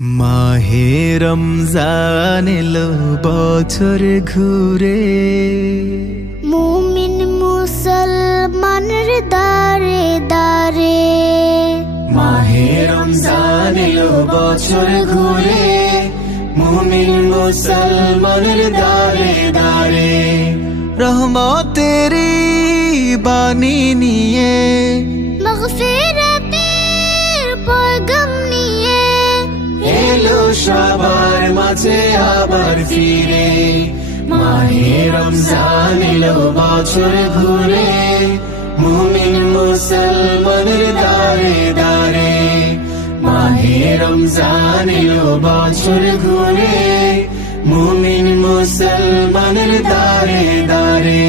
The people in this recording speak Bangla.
মাহে রমজান এলো বছর ঘুরে, মুমিন মুসলমানের দারে দারে। মাহে রমজান এলো বছর ঘুরে, মুমিন মুসলমানের দারে দারে। রহমতেরি বাণী নিয়ে, মাগফিরাতের পয়গাম নিয়ে এলো সবার মাঝে আবার ফিরে। মাহে রমজান এলো বছর ঘুরে, মুমিন মুসলমানের দারে দারে। মাহে রমজান এলো বছর ঘুরে, মুমিন মুসলমানের দারে দারে।